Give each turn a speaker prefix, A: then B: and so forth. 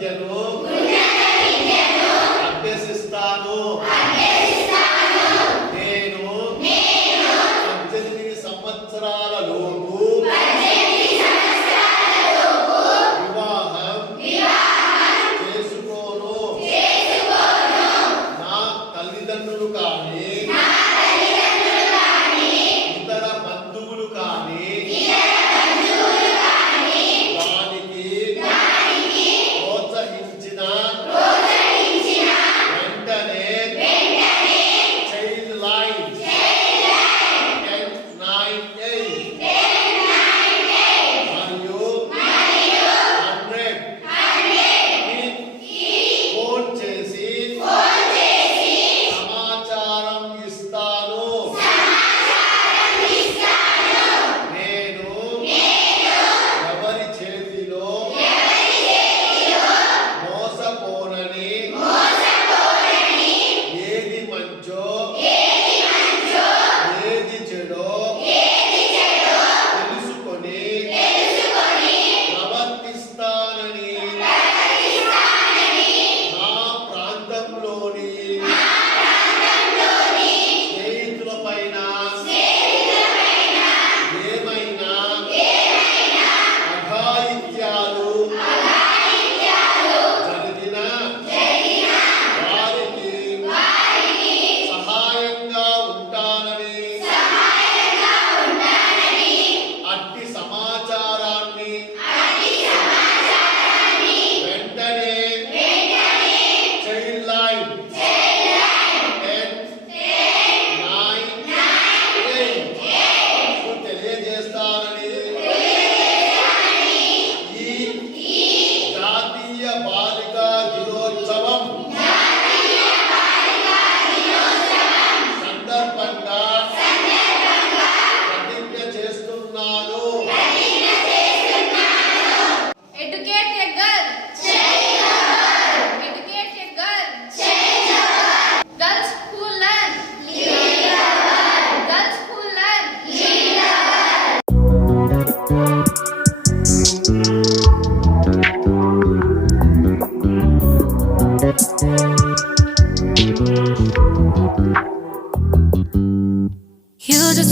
A: Deus.
B: You just